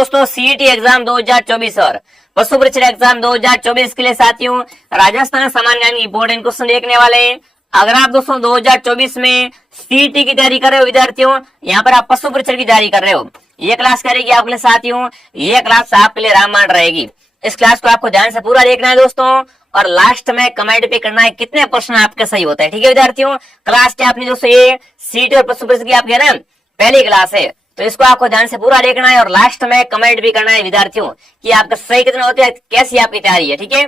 दोस्तों CET exam 2024 और पशु परीक्षा एग्जाम 2024 के लिए साथियों राजस्थान सामान्य ज्ञान की इंपोर्टेंट क्वेश्चन देखने वाले हैं। अगर आप दोस्तों 2024 में सीईटी की तैयारी कर रहे हो विद्यार्थियों, यहाँ पर आप पशु परीक्षा की तैयारी कर रहे हो, ये क्लास करेगी आपके लिए साथियों, ये क्लास आपके लिए रामबाण रहेगी। इस क्लास को आपको ध्यान से पूरा देखना है दोस्तों, और लास्ट में कमेंट भी करना है कितने प्रश्न आपके सही होते हैं। ठीक है विद्यार्थियों, क्लास क्या आपने दोस्तों ये सीईटी और पशु परीक्षा की आपकी है ना पहली क्लास है, तो इसको आपको ध्यान से पूरा देखना है और लास्ट में कमेंट भी करना है विद्यार्थियों कि आपका सही कितना होते हैं, कैसी आपकी तैयारी है। ठीक है,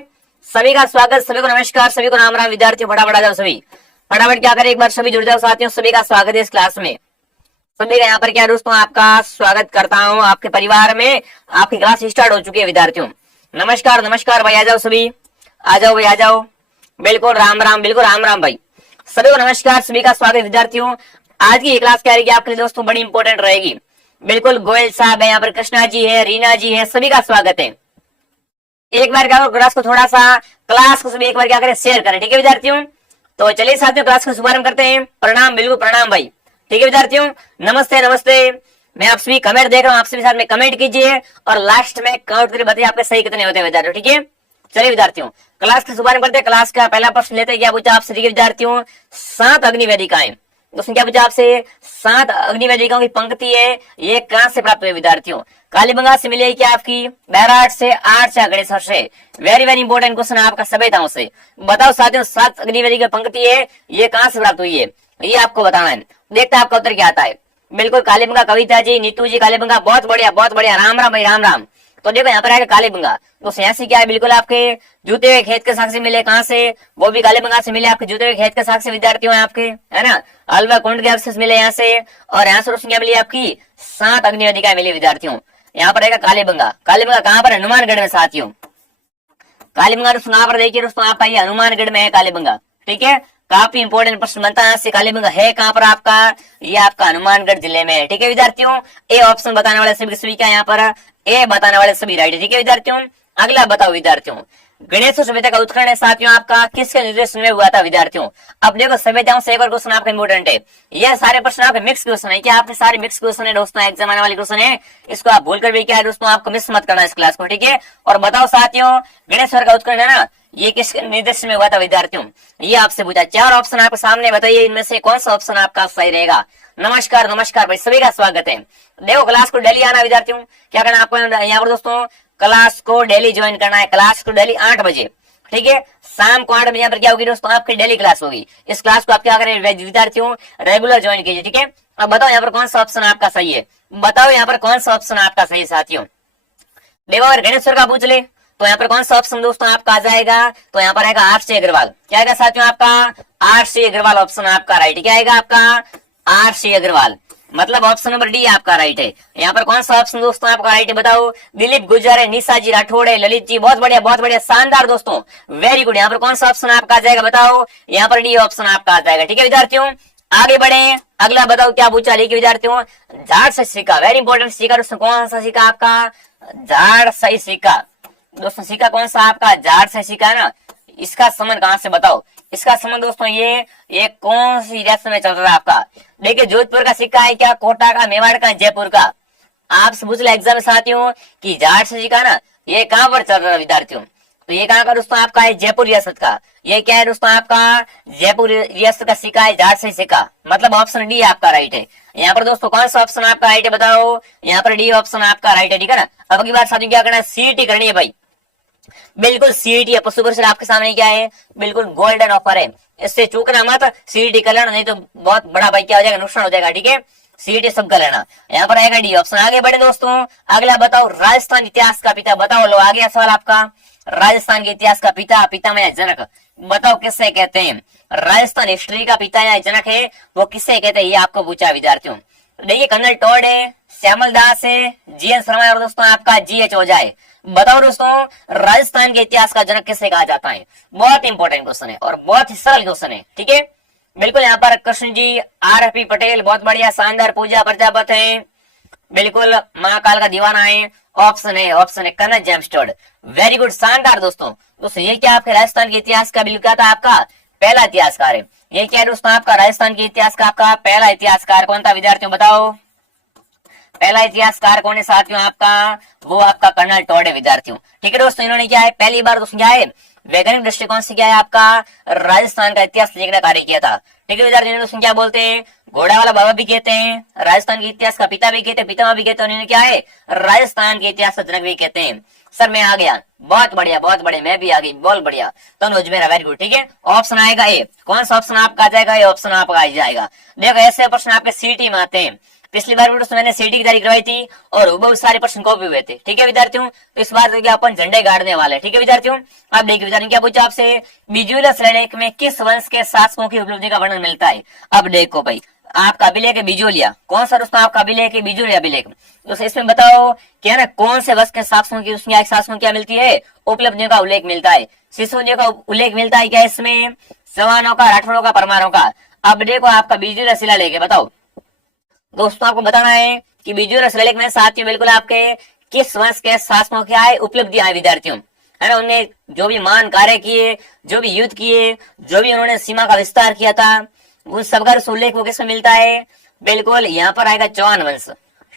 सभी का स्वागत, सभी को नमस्कार, सभी को राम राम विद्यार्थियों। फटाफट आ जाओ सभी, फटाफट क्या करें, एक बार सभी जुड़ जाओ साथियों। सभी का स्वागत है इस क्लास में, सभी का यहाँ पर क्या दोस्तों आपका स्वागत करता हूँ आपके परिवार में। आपकी क्लास स्टार्ट हो चुकी है विद्यार्थियों। नमस्कार नमस्कार भाई, आ जाओ सभी, आ जाओ भाई आ जाओ। बिल्कुल राम राम, बिल्कुल राम राम भाई, सभी को नमस्कार, सभी का स्वागत विद्यार्थियों। आज की क्लास क्या रहेगी आपके लिए दोस्तों, बड़ी इंपॉर्टेंट रहेगी। बिल्कुल गोयल साहब है यहाँ पर, कृष्णा जी है, रीना जी है, सभी का स्वागत है। एक बार क्या करो, क्लास को थोड़ा सा क्लास को सभी एक बार क्या करें, शेयर करें। ठीक है विद्यार्थियों, तो चलिए साथियों क्लास का शुभारंभ करते हैं। प्रणाम, बिल्कुल प्रणाम भाई। ठीक है विद्यार्थियों, नमस्ते नमस्ते। मैं आप सभी कमेंट देख रहा हूँ, आप सभी साथ में कमेंट कीजिए और लास्ट में काउंट करके बताइए आपके सही कितने होते हैं विद्यार्थियों। ठीक है, चलिए विद्यार्थियों क्लास का शुभारंभ करते हैं। क्लास का पहला प्रश्न लेते हैं, क्या पूछा आपसे विद्यार्थियों, 7 अग्निवेदिकाएं। दोस्तों क्या पूछा आपसे, 7 अग्निवेदिकाओं की पंक्ति है, ये कहां से प्राप्त हुई विद्यार्थियों? कालीबंगा से मिली क्या आपकी, बैराट से, आठ से, गणेशर से। वेरी वेरी इंपॉर्टेंट क्वेश्चन है आपका सभ्यताओं से। बताओ साथियों 7 अग्निवेदिका पंक्ति है, ये कहां से प्राप्त हुई है, ये आपको बताना है। देखते हैं आपका उत्तर क्या आता है। बिल्कुल कालीबंगा, कविता जी, नीतू जी, कालीबंगा, बहुत बढ़िया बहुत बढ़िया, राम राम भाई राम राम। तो देखो यहाँ पर आएगा कालीबंगा, तो सियासी क्या है, बिल्कुल आपके जूते हुए खेत के साक्ष्य मिले, कहां से, वो भी कालीबंगा से मिले, आपके जूते हुए खेत के साक्ष्य विद्यार्थियों आपके, है ना। अलवा कुंड के अवशेष मिले यहाँ से, और यहाँ से रोशनी क्या मिली आपकी, 7 अग्निवेदिकाएं मिली विद्यार्थियों। यहाँ पर आएगा कालीबंगा। कालीबंगा कहाँ पर है, हनुमानगढ़ में साथियों। कालीबंगा दोस्तों पर देखिए दोस्तों आपका ये हनुमानगढ़ में है कालीबंगा। ठीक है, काफी इंपोर्टेंट प्रश्न बनता है, कालीबंगा है कहां पर आपका, ये आपका हनुमानगढ़ जिले में है। ठीक है विद्यार्थियों, ए ऑप्शन बताने वाले सभी क्या यहाँ पर ए बताने वाले सभी राइट है। ठीक है विद्यार्थियों, अगला बताओ विद्यार्थियों, गणेश सभ्यता का उत्खनन है साथियों आपका किसके निर्देशन में हुआ था विद्यार्थियों? अब देखो सभ्यताओं से एक और क्वेश्चन आपका इंपोर्टेंट है, ये सारे प्रश्न आपके मिक्स क्वेश्चन है, क्या आपके सारे मिक्स क्वेश्चन है दोस्तों, एग्जाम आने वाले क्वेश्चन है, इसको आप भूलकर भी क्या है दोस्तों आपको मिस मत करना इस क्लास को। ठीक है, और बताओ साथियों गणेश्वर का उत्खनन है ना, ये किसके निर्देशन में हुआ था विद्यार्थियों? ये आपसे पूछा। 4 ऑप्शन आपके सामने, बताइए इनमें से कौन सा ऑप्शन आपका सही रहेगा। नमस्कार नमस्कार भाई, सभी का स्वागत है। देखो क्लास को डेली आना विद्यार्थियों, क्या करना आपको यहाँ पर दोस्तों, क्लास को डेली ज्वाइन करना है। क्लास को डेली 8 बजे, ठीक है, शाम को 8 बजे यहाँ पर क्या होगी दोस्तों, आपकी डेली क्लास होगी। इस क्लास को आप क्या करें विद्यार्थियों, रेगुलर ज्वाइन कीजिए। ठीक है, अब बताओ यहाँ पर कौन सा ऑप्शन आपका सही है, बताओ यहाँ पर कौन सा ऑप्शन आपका सही है साथियों। देखो अगर गणेश्वर का पूछ ले तो यहाँ पर कौन सा ऑप्शन दोस्तों आपका आ जाएगा, तो यहाँ पर आएगा आर सी अग्रवाल। क्या आएगा साथियों आपका, आर सी अग्रवाल ऑप्शन आपका राइट। क्या आएगा आपका, आर सी अग्रवाल, मतलब ऑप्शन नंबर डी आपका राइट है। यहाँ पर कौन सा ऑप्शन दोस्तों आपका राइट है, बताओ। दिलीप गुर्जर है, निशा जी राठौड़ है, ललित जी, बहुत बढ़िया शानदार दोस्तों, वेरी गुड। यहाँ पर कौन सा ऑप्शन आपका आ जाएगा, बताओ। यहाँ पर डी ऑप्शन आपका आ जाएगा। ठीक है विद्यार्थियों, आगे बढ़े, अगला बताओ क्या पूछा लिखिए विद्यार्थियों, झाड़ से सिक्का, वेरी इंपॉर्टेंट सिक्का दोस्तों, कौन सा सिक्का आपका, झाड़ सही सिक्का दोस्तों। सिक्का कौन सा आपका, झाड़ से सिक्का है ना, इसका संबंध कहां से बताओ, इसका संबंध दोस्तों ये कौन सी रियासत में चल रहा है आपका। देखिए जोधपुर का सिक्का है क्या, कोटा का, मेवाड़ का, जयपुर का। आपसे पूछ ले एग्जाम में साथियों कि झाड़ से सिक्का ना ये कहां पर चल रहा है विद्यार्थियों, तो ये कहां का दोस्तों आपका है, जयपुर रियासत का। ये क्या है दोस्तों आपका, जयपुर रियासत का सिक्का है, झाड़ से सिक्का, मतलब ऑप्शन डी आपका राइट है। यहाँ पर दोस्तों कौन सा ऑप्शन आपका राइट है, बताओ। यहाँ पर डी ऑप्शन आपका राइट है। ठीक है ना, अब अगली बार साथियों क्या करना है, सीईटी करनी है भाई। बिल्कुल सीईटी पशु परीक्षा आपके सामने क्या है, बिल्कुल गोल्डन ऑफर है, इससे चूकना मत, सीईटी कर लेना, नहीं तो बहुत बड़ा भाई क्या हो जाएगा, नुकसान हो जाएगा। ठीक है, सीईटी सब कर लेना। यहाँ पर आएगा डी ऑप्शन। आगे बढ़े दोस्तों, अगला बताओ, राजस्थान इतिहास का पिता, बताओ लो, आ गया सवाल आपका, राजस्थान के इतिहास का पिता, पिता में जनक, बताओ किससे कहते हैं। राजस्थान हिस्ट्री का पिता या जनक है वो किससे कहते हैं, ये आपको पूछा विद्यार्थियों। देखिए कर्नल टॉड है, श्यामल दास है, जीएन शर्मा है, और दोस्तों आपका जीएच ओझा है। बताओ दोस्तों राजस्थान के इतिहास का जनक किसे कहा जाता है, बहुत इंपॉर्टेंट क्वेश्चन है और बहुत ही सरल क्वेश्चन है। ठीक है, बिल्कुल यहाँ पर कृष्ण जी, आर पी पटेल, बहुत बढ़िया शानदार, पूजा प्रजापत है, बिल्कुल महाकाल का दीवाना है, ऑप्शन है Colonel James Tod, very good शानदार दोस्तों। ये क्या आपके राजस्थान के इतिहास का बिल्कुल क्या था, आपका पहला इतिहासकार है। ये क्या है दोस्तों आपका राजस्थान के इतिहास का आपका पहला इतिहासकार कौन था विद्यार्थियों, बताओ। पहला इतिहासकार कौन है साथियों आपका, वो आपका कर्नल टॉड है विद्यार्थियों। ठीक है दोस्तों, इन्होंने क्या है पहली बार दोस्तों क्या है वैज्ञानिक दृष्टिकोण से क्या है आपका राजस्थान का इतिहास लिखने का कार्य किया था। ठीक है विद्यार्थियों, दोस्तों क्या बोलते हैं घोड़ा वाला बाबा भी कहते हैं, राजस्थान के इतिहास का पिता भी कहते हैं, पितामह भी कहते हैं, उन्होंने क्या है राजस्थान के इतिहास का जनक भी कहते हैं। सर मैं आ गया, बहुत बढ़िया बहुत बढ़िया, मैं भी आ गई, बहुत बढ़िया, तनुज मेरा वेरी गुड। ठीक है, ऑप्शन आएगा ए, कौन सा ऑप्शन आपका आ जाएगा, ये ऑप्शन आपका आ जाएगा। देखो ऐसे प्रश्न आपके सीटी में आते हैं, पिछली बार भी मैंने सीटी की तैयारी करवाई थी और बहुत सारे प्रश्न कॉपी हुए थे। ठीक है विद्यार्थियों, तो इस बार तो अपन झंडे गाड़ने वाले हैं। ठीक है विद्यार्थियों, आप देखिए विद्यार्थियों क्या पूछा आपसे, बिजुलस लेख में किस वंश के शासकों की उपलब्धि का वर्णन मिलता है। अब देखो भाई आपका अभिलेख है बिजुलिया, कौन सा दोस्तों आपका अभिलेख है बिजुलिया अभिलेख, तो इसमें बताओ क्या ना कौन से वंश के शासकों की उसमें शासकों क्या मिलती है उपलब्धियों का उल्लेख मिलता है, शिशुओं का उल्लेख मिलता है क्या इसमें, सवानों का, राठौड़ों का, परमारों का। अब देखो आपका बिजुलिया शिलालेख है, बताओ दोस्तों आपको बताना है कि बिजुलिया शिलालेख में साथियों बिल्कुल आपके किस वंश के शासकों क्या है उपलब्धियां है विद्यार्थियों, है ना, उन्हें जो भी महान कार्य किए, जो भी युद्ध किए, जो भी उन्होंने सीमा का विस्तार किया था, उन सबका उल्लेख वो किसमें मिलता है, बिल्कुल यहाँ पर आएगा चौहान वंश।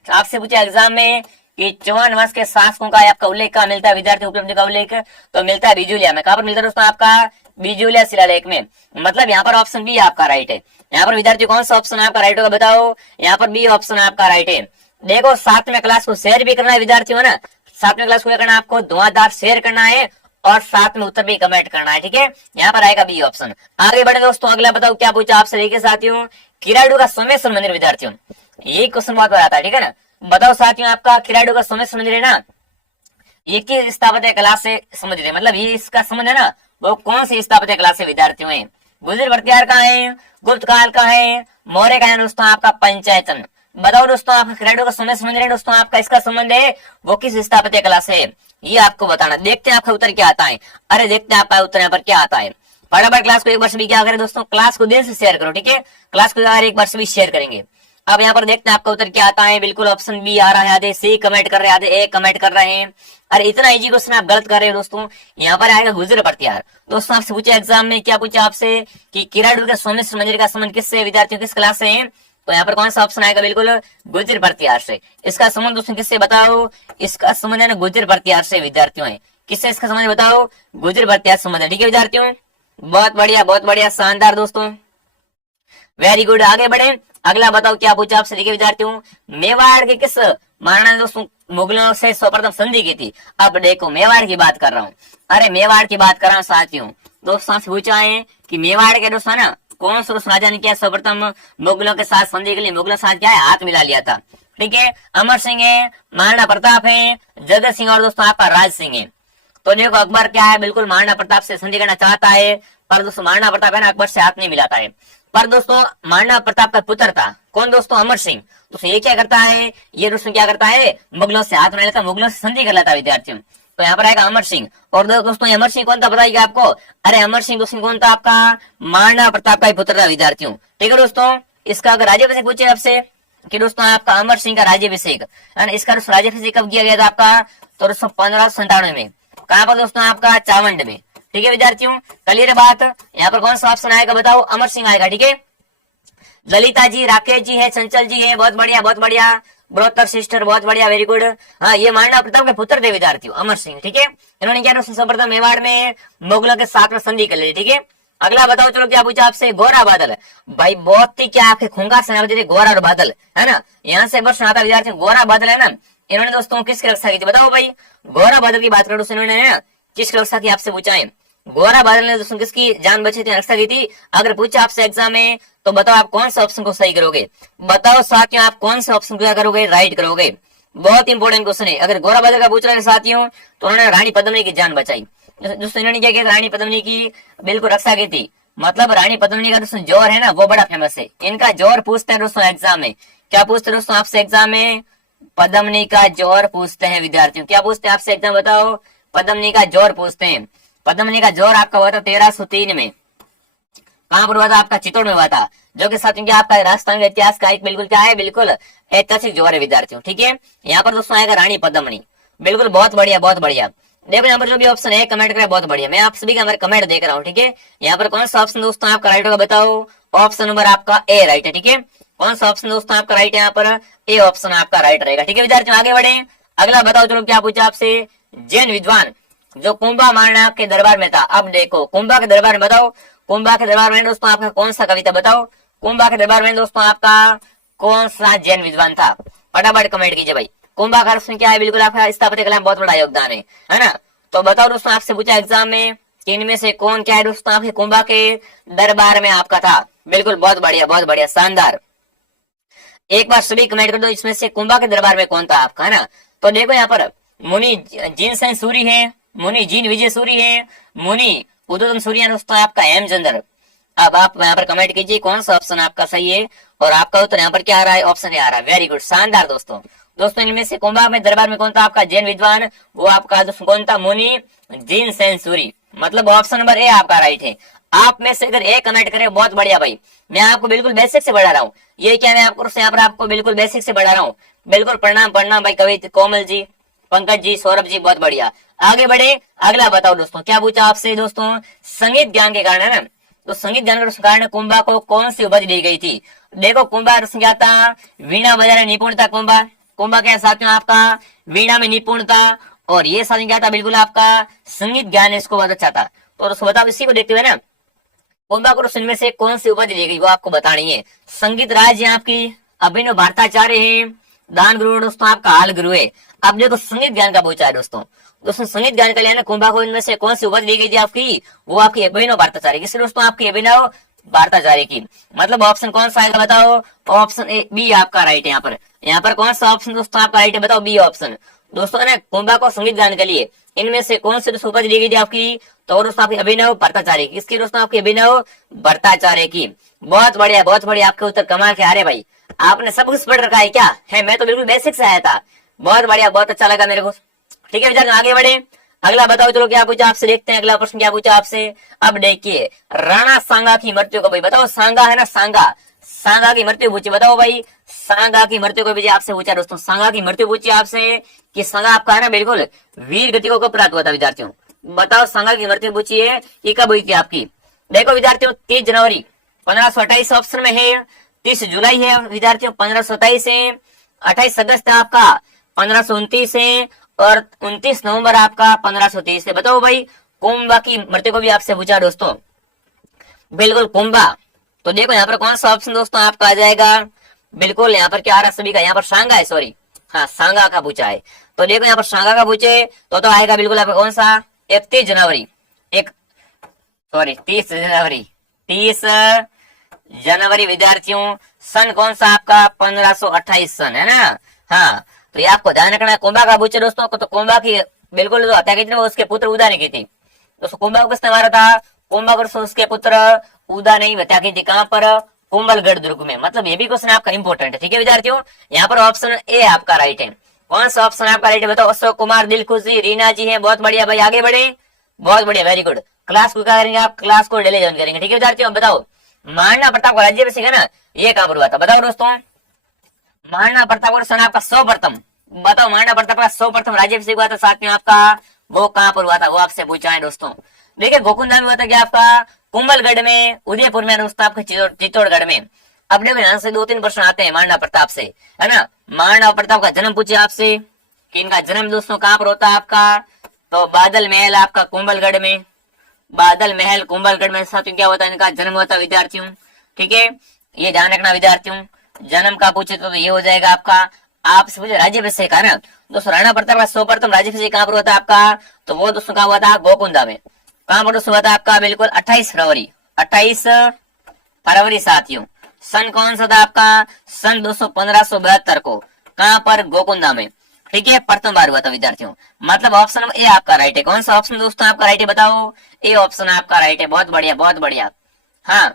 आपसे पूछा एग्जाम में कि चौहान वंश के शासकों का आपका उल्लेख कहाँ मिलता है विद्यार्थी उपलब्धि का उल्लेख, तो मिलता है बिजुलिया में। कहाँ पर मिलता है दोस्तों आपका बिजुलिया शिलालेख में, मतलब यहाँ पर ऑप्शन बी आपका राइट है। यहाँ पर विद्यार्थी कौन सा ऑप्शन आपका राइट होगा बताओ, यहाँ पर बी ऑप्शन आपका राइट है। देखो 7वें क्लास को शेयर भी करना है विद्यार्थियों, है ना, 7वें क्लास को क्या करना है आपको धुआंधार शेयर करना है और साथ में उत्तर भी कमेंट करना है। ठीक है, यहाँ पर आएगा बी ऑप्शन। आगे बढ़े दोस्तों, अगला बताओ क्या पूछा आपसे, देखिए साथियों किराडू का सोमेश्वर मंदिर विद्यार्थियों, ये क्वेश्चन बहुत बार आता है। ठीक है ना, बताओ साथियों आपका किराडू का सोमेश्वर मंदिर है ना, ये किस स्थापत्य कला से समझ रहे, मतलब ये इसका समझ है ना वो कौन सी स्थापत्य कला से विद्यार्थियों है, गुजर भरतियार का है, गुप्त काल का है, मौर्य का है दोस्तों आपका पंचायतन। बताओ दोस्तों आपका किराडू का सोमेश्वर मंदिर है दोस्तों आपका इसका संबंध है वो किस स्थापत्य कला से, ये आपको बताना। देखते हैं आपका उत्तर क्या आता है, अरे देखते हैं आपका उत्तर यहाँ पर क्या आता है। फटाफट क्लास को एक बार से भी क्या करें दोस्तों, क्लास को दिल से शेयर करो। ठीक है, क्लास को एक बार से भी शेयर करेंगे। अब यहाँ पर देखते हैं आपका उत्तर क्या आता है, बिल्कुल ऑप्शन बी आ रहा है, आधे सी कमेंट कर रहे हैं, आधे ए कमेंट कर रहे हैं। अरे इतना इजी क्वेश्चन आप गलत कर रहे हो दोस्तों, यहाँ पर आएगा गुजर भरतियार। दोस्तों आपसे पूछा एग्जाम में क्या पूछा आपसे कि किराडू के सोमेश्वर मंदिर का संबंध किससे विद्यार्थियों किस क्लास से है, तो यहाँ पर कौन सा ऑप्शन आएगा, बिल्कुल गुजर भरतियार से। इसका संबंध दोस्तों किससे बताओ, इसका संबंध है ना गुजर भरतियार से विद्यार्थियों है, किससे इसका संबंध बताओ, गुजर भरतियार संबंध है। ठीक है विद्यार्थियों, बहुत बढ़िया शानदार दोस्तों, वेरी गुड। आगे बढ़े, अगला बताओ क्या पूछा आपसे, देखिए विद्यार्थियों मेवाड़ के किस महाराणा ने दोस्तों मुगलों से सर्वप्रथम संधि की थी। अब देखो मेवाड़ की बात कर रहा हूँ, अरे मेवाड़ की बात कर रहा हूँ साथियों, दोस्तों से पूछा है कि मेवाड़ के दोस्तों ना कौन सा राजा ने किया सर्वप्रथम मुगलों के साथ संधि के लिए, मुगलों के साथ क्या है हाथ मिला लिया था। ठीक है, अमर सिंह है, महाराणा प्रताप है, जगत सिंह और दोस्तों आपका राज सिंह है। तो देखो अकबर क्या है बिल्कुल महाराणा प्रताप से संधि करना चाहता है, पर दोस्तों महाराणा प्रताप है ना अकबर से हाथ नहीं मिलाता है। पर दोस्तों महाराणा प्रताप का पुत्र था कौन दोस्तों, अमर सिंह। दोस्तों ये क्या करता है, ये दोस्तों क्या करता है मुगलों से हाथ मिला लेता, मुगलों से संधि कर लेता विद्यार्थियों। तो यहाँ पर आएगा अमर सिंह। और दोस्तों अमर सिंह कौन था बताइएगा आपको, अरे अमर सिंह दोस्तों कौन था आपका महाराणा प्रताप का ही पुत्र था विद्यार्थियों। ठीक है दोस्तों, इसका अगर राज्याभिषेक पूछे आपसे कि दोस्तों आपका अमर सिंह का राज्याभिषेक है ना, इसका राज्याभिषेक कब किया गया था आपका, तो दोस्तों 1597 में। कहाँ पर दोस्तों आपका चावंड में। ठीक है विद्यार्थियों, क्लियर बात। यहाँ पर कौन सा ऑप्शन आएगा बताओ, अमर सिंह आएगा। ठीक है, ललिता जी, राकेश जी है, चंचल जी है, बहुत बढ़िया, बृहत्तर सिस्टर बहुत बढ़िया, वेरी गुड। हाँ ये महाराणा प्रताप के पुत्र थे विद्यार्थियों अमर सिंह। ठीक है, इन्होंने क्या सर्वप्रथम मेवाड़ में मुगलों के साथ में संधि कर ली। ठीक है, अगला बताओ चलो क्या पूछा आपसे, गोरा बादल। भाई बहुत ही क्या आपके खूंगा से गोरा और बादल है ना, यहाँ से प्रश्न आता विद्यार्थी, गोरा बादल है ना, इन्होंने दोस्तों किसकी रक्षा की थी बताओ भाई, गोरा बादल की बात करो दोस्तों, इन्होंने किसकी रक्षा की आपसे पूछा है, गोरा बादल ने दोस्तों किसकी जान बची थी, रक्षा की थी। अगर पूछा आपसे एग्जाम में तो बताओ आप कौन सा ऑप्शन को सही करोगे, बताओ साथियों आप कौन से ऑप्शन को क्या करोगे, राइट करोगे। बहुत इंपॉर्टेंट क्वेश्चन है। अगर गोरा बादल का पूछ रहे साथियों तो उन्होंने रानी पद्मिनी की जान बचाई। दोस्तों इन्होंने क्या किया, रानी पद्मिनी की बिल्कुल रक्षा की थी। मतलब रानी पद्मिनी का दोस्तों जोर है ना वो बड़ा फेमस है, इनका जोर पूछते हैं दोस्तों एग्जाम में। क्या पूछते हैं दोस्तों आपसे एग्जाम में, पद्मिनी का जोर पूछते हैं विद्यार्थियों। क्या पूछते हैं आपसे एग्जाम बताओ, पद्मिनी का जोर पूछते हैं। पद्मिनी का जोर आपका हुआ था 1303 में। कहां पर हुआ था, आपका चित्तौड़ में हुआ था, जो कि साथियों क्या आपका राजस्थान के इतिहास का एक बिल्कुल क्या है, बिल्कुल ऐतिहासिक जोर है विद्यार्थियों। ठीक है, यहाँ पर दोस्तों आएगा रानी पद्मिनी। बिल्कुल बहुत बढ़िया बहुत बढ़िया। देखो यहाँ पर जो भी ऑप्शन है कमेंट करें, बहुत बढ़िया। मैं आप सभी का हमारे कमेंट देख रहा हूँ। ठीक है, यहाँ पर कौन सा ऑप्शन दोस्तों आपका राइट होगा बताओ, ऑप्शन नंबर आपका ए राइट है। ठीक है, कौन सा ऑप्शन दोस्तों आपका राइट है यहाँ पर, ए ऑप्शन आपका राइट रहेगा। ठीक है विद्यार्थियों, आगे बढ़े। अगला बताओ चलो क्या पूछा आपसे, जैन विद्वान जो कुंभा मारना के दरबार में था। अब देखो कुंभा के दरबार में बताओ, कुंभा के दरबार में दोस्तों आपका कौन सा कविता बताओ, कुंभा के दरबार में दोस्तों आपका कौन सा जैन विद्वान था, फटाफट कमेंट कीजिए भाई। कुंभा का उसमें क्या है, बिल्कुल आपका स्थापत्य कला में बहुत बड़ा योगदान है ना। तो बताओ दोस्तों, आपसे पूछा एग्जाम में कि इनमें से कौन क्या है दोस्तों आपके कुंभा के दरबार में आपका था। बिल्कुल बहुत बढ़िया शानदार। एक बार सभी कमेंट कर दो इसमें से कुंभा के दरबार में कौन था आपका, है ना। तो देखो यहाँ पर मुनि जिन सेन सूरी है, मुनि जिन विजय सूरी है, मुनि उदोदन सूरी है दोस्तों आपका हेमचंद्र। अब आप यहाँ पर कमेंट कीजिए कौन सा ऑप्शन आपका सही है, और आपका उत्तर यहाँ पर क्या आ रहा है, ऑप्शन ए आ रहा है। वेरी गुड, शानदार दोस्तों। दोस्तों इनमें से कुंभा में दरबार में कौन था आपका जैन विद्वान, वो आपका दोस्तों कौन था, मुनि जिन सेन सूरी। मतलब ऑप्शन नंबर ए आपका राइट है। आप में से अगर ए कमेंट करें बहुत बढ़िया भाई। मैं आपको बिल्कुल बेसिक से बढ़ा रहा हूँ, ये क्या मैं आपको यहाँ पर आपको बिल्कुल बेसिक से बढ़ा रहा हूँ। बिल्कुल प्रणाम भाई कविता कोमल जी, पंकज जी, सौरभ जी, बहुत बढ़िया। आगे बढ़े, अगला बताओ दोस्तों क्या पूछा आपसे दोस्तों, संगीत ज्ञान के कारण, है ना। तो संगीत ज्ञान के कारण कुंभा को कौन सी उपाधि दी गई थी। देखो कुंभा क्या था, वीणा बजाने निपुण था कुंभा। कुंभा क्या साथियों आपका वीणा में निपुण था, और ये साथी क्या था, बिल्कुल आपका संगीत ज्ञान इसको बहुत अच्छा था। तो दोस्तों बताओ इसी को देखते हुए ना कुंभा को इनमें से कौन सी उपाधि दी गई वो आपको बतानी है। संगीत राज है आपकी, अभिनव भारताचार्य है, दान गुरु दोस्तों आपका हाल गुरु है। अब देखो संगीत ज्ञान का पूछा है दोस्तों संगीत ज्ञान के लिए ना कुंभा को इनमें से कौन सी उपाधि दी गई थी आपकी, वो आपकी अभिनव भारताचार्य की। दोस्तों आपकी अभिनव भारताचार्य की, मतलब ऑप्शन कौन सा आएगा बताओ, ऑप्शन ए बी आपका राइट है। यहाँ पर कौन सा ऑप्शन दोस्तों आपका राइट है, बताओ बी ऑप्शन। दोस्तों ना कुंभा को संगीत ज्ञान के लिए इनमें से कौन सी दोस्तों उपाधि दी गई थी आपकी, तो दोस्तों आपकी अभिनव भट्टाचार्य की। इसकी दोस्तों आपकी अभिनव भट्टाचार्य की। बहुत बढ़िया आपके उत्तर कमाल के आ रहे भाई। आपने सब कुछ पढ़ रखा है क्या, है मैं तो बिल्कुल बेसिक से आया था। बहुत बढ़िया, बहुत अच्छा लगा मेरे को। ठीक है विद्यार्थी आगे बढ़े, अगला बताओ चलो क्या पूछा आपसे, देखते हैं अगला प्रश्न क्या पूछा आपसे। अब देखिए राणा सांगा की मृत्यु को भाई बताओ, सांगा है ना, सांगा की मृत्यु पूछी, बताओ भाई सांगा की मृत्यु को भी आपसे पूछा दोस्तों। सांगा की मृत्यु पूछी आपसे कि सांगा आपका है ना बिल्कुल वीर गति को कब प्राप्त हुआ था विद्यार्थियों, बताओ सांगा की मृत्यु पूछी है ये कब हुई थी आपकी। देखो विद्यार्थियों 30 जनवरी 1528 ऑप्शन में है, 30 जुलाई है विद्यार्थियों 1527 है, 28 अगस्त है आपका 1529 है, और 29 नवंबर आपका 1530 है। बताओ भाई कुंभा की मृत्यु को भी आपसे पूछा दोस्तों, बिल्कुल कुंभा। तो देखो यहाँ पर कौन सा ऑप्शन दोस्तों आपका आ जाएगा, बिल्कुल यहाँ पर क्या आ रहा है सभी का, यहाँ पर सांगा है, सॉरी हाँ सांगा का पूछा है। तो देखो यहाँ पर सांगा का पूछे तो आएगा बिल्कुल आपका कौन सा, 31 जनवरी 30 जनवरी विद्यार्थियों, सन कौन सा आपका 1528 सन, है ना। हाँ तो ये आपको ध्यान रखना है। कुंभा का पूछे दोस्तों को, तो कुंभा की बिल्कुल जो हत्या की थी वो उसके पुत्र उदा ने की थी। दोस्तों कुंभा को किसने मारा था, कुंभा को उसके पुत्र उदा ने हत्या की थी। कहां पर, कुंभलगढ़ दुर्ग में। मतलब ये भी क्वेश्चन आपका इंपॉर्टेंट है। ठीक है विद्यार्थियों, यहाँ पर ऑप्शन ए आपका राइट है। कौन सा ऑप्शन आपका राइट है बताओ, अशोक कुमार, दिलखुशी, रीना जी है। बहुत बढ़िया भाई, आगे बढ़े, बहुत बढ़िया, वेरी गुड। क्लास को क्या करेंगे आप, क्लास को डेली ज्वाइन करेंगे। ठीक है विद्यार्थियों, बताओ महाराणा प्रताप का राज्याभिषेक है ना, ये कहां पर हुआ था बताओ दोस्तों। महाराणा प्रताप का सन आपका सर्वप्रथम, बताओ महाराणा प्रताप का सर्वप्रथम राज्याभिषेक हुआ था साथ में आपका, वो कहां पर हुआ था, वो आपसे पूछा है दोस्तों। देखिए गोकुंदा में हुआ था क्या आपका, कुंभलगढ़ में, उदयपुर में, दोस्तों आपके चित्तौड़गढ़ में। अब देखो यहाँ से 2-3 प्रश्न आते हैं महाराणा प्रताप से, है ना। महाराणा प्रताप का जन्म पूछे आपसे कि इनका जन्म दोस्तों कहां पर होता है आपका, तो बादल महल आपका कुंभलगढ़ में, बादल महल कुंभलगढ़ में साथियों क्या होता है, इनका जन्म होता है विद्यार्थियों। ठीक है, ये ध्यान रखना विद्यार्थियों। जन्म का पूछे तो ये हो जाएगा आपका, आपसे पूछे राज्याभिषेक है ना दोस्तों, राणा प्रताप का सर्वप्रथम राज्याभिषेक कहां पर हुआ था आपका, तो वो दोस्तों कहां हुआ था, गोकुंदा में। कहां पर दोस्तों हुआ था आपका, बिल्कुल 28 फरवरी साथियों। सन कौन सा था आपका, सन 1572 को, कहां पर, गोकुंदा में। ठीक है, प्रथम बार हुआ था विद्यार्थियों। मतलब ऑप्शन ए आपका राइट है। कौन सा ऑप्शन दोस्तों आपका राइट है बताओ, ए ऑप्शन आपका राइट है। बहुत बढ़िया। हाँ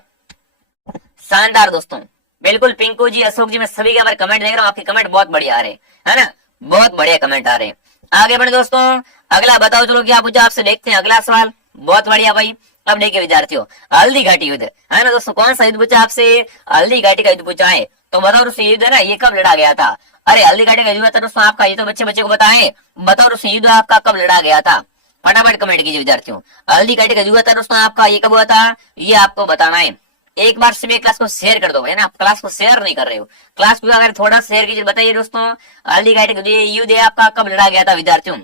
शानदार दोस्तों, बिल्कुल पिंकू जी, अशोक जी, मैं सभी के हमारे कमेंट देख रहा हूँ, आपके कमेंट बहुत बढ़िया आ रहे है ना, बहुत बढ़िया कमेंट आ रहे हैं। आगे बढ़े दोस्तों, अगला बताओ चलो क्या पूछा आपसे, देखते हैं अगला सवाल। बहुत बढ़िया भाई। अब देखिए विद्यार्थियों, हल्दी घाटी युद्ध है ना दोस्तों, कौन सा युद्ध पूछा आपसे, हल्दी घाटी का युद्ध पूछा है। तो बताओ दोस्तों युद्ध है ना, ये कब लड़ा गया था। अरे हल्दी घाटी का युद्ध था दोस्तों आपका, ये तो बच्चे को बताएं। बताओ दोस्तों युद्ध आपका कब लड़ा गया था, फटाफट कमेंट कीजिए विद्यार्थियों। हल्दी घाटी का युद्ध था दोस्तों आपका, ये कब हुआ था, ये आपको बताना है। एक बार सभी क्लास को शेयर कर दो, है ना। आप क्लास को शेयर नहीं कर रहे हो, क्लास को अगर थोड़ा शेयर कीजिए। बताइए दोस्तों, हल्दी घाटी युद्ध आपका कब लड़ा गया था विद्यार्थियों?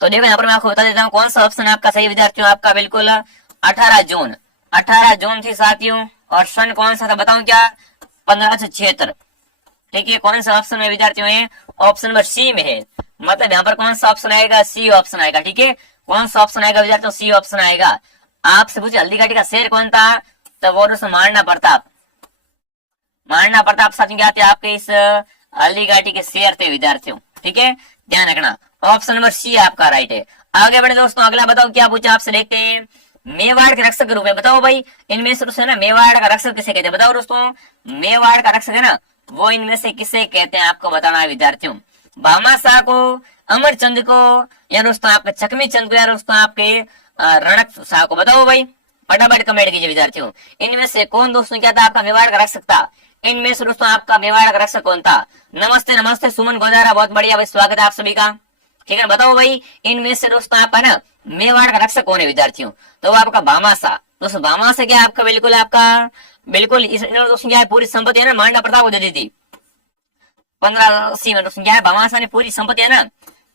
तो देखो यहाँ पर मैं आपको बता देता हूँ कौन सा ऑप्शन आपका सही विद्यार्थियों, आपका बिल्कुल 18 जून। 18 जून थी साथियों। और सन कौन सा था बताऊं क्या? 1576। ठीक है, कौन सा ऑप्शन में विद्यार्थियों है? ऑप्शन नंबर सी में है। मतलब यहाँ पर कौन सा ऑप्शन आएगा? सी ऑप्शन आएगा। ठीक है, कौन सा ऑप्शन आएगा विद्यार्थियों? सी ऑप्शन आएगा। आपसे पूछे हल्दी घाटी का शेर कौन था, तो वो दोस्तों महाराणा प्रताप। महाराणा प्रताप साथियों क्या थे आपके इस हल्दी घाटी के शेर थे विद्यार्थियों। ठीक है, ध्यान रखना, ऑप्शन नंबर सी आपका राइट है। आगे बढ़े दोस्तों, अगला बताओ क्या पूछा आपसे, देखते हैं। मेवाड़ के रक्षक के रूप में बताओ भाई, इनमें से दोस्तों ना मेवाड़ का रक्षक किसे कहते हैं? बताओ दोस्तों, मेवाड़ का रक्षक है ना, वो इनमें से किसे कहते हैं आपको बताना है विद्यार्थियों। भामाशाह को, अमरचंद को, या दोस्तों आपके चकमी चंद को, या दोस्तों आपके रणक शाह को? बताओ भाई, फटाफट कमेंट कीजिए विद्यार्थियों। इनमें से कौन दोस्तों क्या था आपका मेवाड़ का रक्षक था? इनमें से दोस्तों आपका मेवाड़ का रक्षक कौन था? नमस्ते नमस्ते सुमन गोदारा, बहुत बढ़िया भाई, स्वागत है आप सभी का। ठीक है, बताओ भाई, इनमें से दोस्तों आपका ना मेवाड़ का रक्षक कौन है विद्यार्थियों? तो वो आपका भामाशाह। दोस्तों भामाशाह क्या आपका बिल्कुल आपका बिल्कुल दोस्तों क्या है, पूरी संपत्ति है ना महाराणा प्रताप को दे दी थी 1580 में। दोस्तों क्या है, भामाशाह ने पूरी संपत्ति है ना,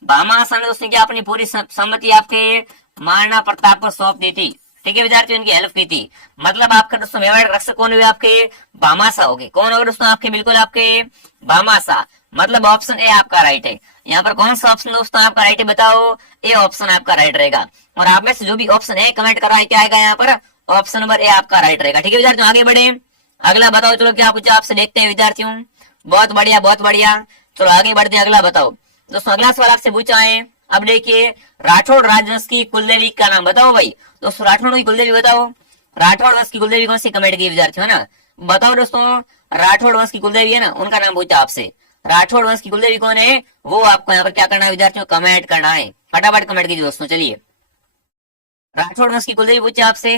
भामाशाह ने दोस्तों क्या अपनी पूरी संपत्ति आपके महाराणा प्रताप को सौंप दी थी। ठीक है विद्यार्थियों, उनकी हेल्प की थी। मतलब आपका दोस्तों मेवाड़ का रक्षक कौन हुए? आपके भामाशाह हो गए। कौन होगा दोस्तों? आपके बिल्कुल आपके भामाशाह। मतलब ऑप्शन ए आपका राइट है। यहाँ पर कौन सा ऑप्शन दोस्तों आपका राइट है बताओ? ए ऑप्शन आपका राइट रहेगा। और आप में से जो भी ऑप्शन है कमेंट करा, क्या आएगा यहाँ पर? ऑप्शन नंबर ए आपका राइट रहेगा। ठीक है विद्यार्थियों, आगे बढ़े, अगला बताओ। चलो क्या पूछा आपसे, देखते हैं विद्यार्थियों। बहुत बढ़िया बहुत बढ़िया, चलो आगे बढ़ते हैं, अगला बताओ दोस्तों। अगला सवाल आपसे पूछा है, अब देखिए, राठौड़ राजवंश की कुलदेवी का नाम बताओ भाई। दोस्तों राठौड़ की कुलदेवी बताओ, राठौड़ वंश की कुलदेवी कौन सी? कमेंट की विद्यार्थियों, है ना। बताओ दोस्तों, राठौड़ वंश की कुलदेवी है ना, उनका नाम पूछा आपसे। राठौड़ वंश की कुलदेवी कौन है, वो आपको यहाँ पर क्या करना है विद्यार्थियों? कमेंट करना है, फटाफट कमेंट कीजिए दोस्तों। चलिए, राठौड़ वंश की कुलदेवी पूछे आपसे,